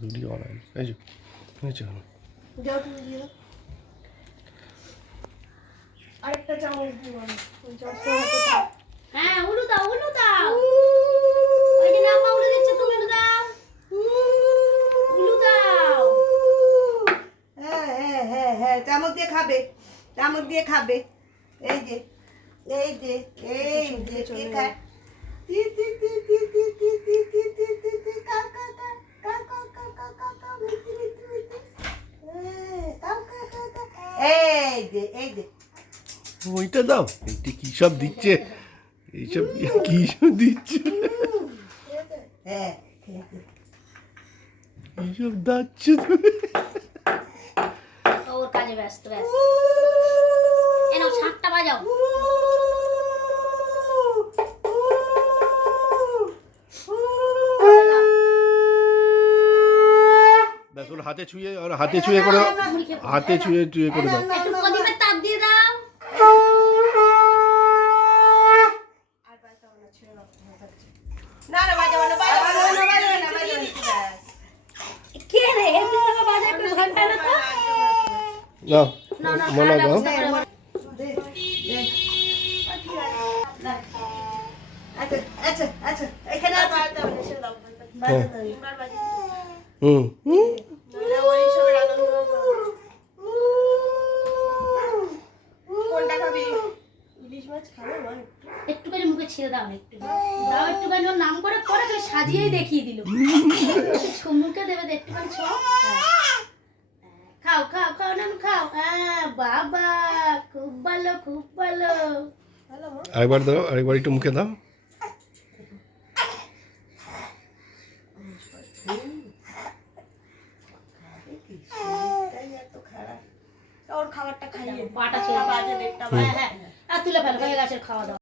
video বানাই এই যে নিচে যাও তুমি দিয়ে দাও আরেকটা চামচ দিও ওই চামচটা হাতে দাও হ্যাঁ উলু দাও ওই যে নাম্বা উলু দিচ্ছে তুমি উলু দাও হ্যাঁ চামচ দিয়ে খাবে এই যে কে খায় এই যে ওইটা দাও এইটা কি সব দিচ্ছে এইসব কি সব দিচ্ছে হ্যাঁ এইসব দাচ্ছে তুমি ওর কাজে ব্যস্ত এনো সাতটা বাজাও ব্যাস ওর হাতে ছুঁয়ে করে দাও হাতে ছুঁয়ে করে দাও একটু প্রদীপের তাপ দিয়ে দাও না বাজাবো না কে রে এমনি করে বাজায় করে ঘন্টা না তো দাও মনে দাও আচ্ছা এখানে হুম কোনটা খাবি ইলিশ মাছ খাবে মানে একটুখানি মুখে ছেড়ে দাও একটুখানি ওর নাম করে সাজিয়েই দেখিয়ে দিল মুখে দেবে একটুখানি খাও বাবা খুব ভালো আরেকবার দাও আরেকবার একটু মুখে দাও ওর খাবারটা খাইয়ে পাটা ছেড়ে বাজে দেখটা হ্যাঁ তুলে ফেলো হয়ে গেছে খাওয়া দাওয়া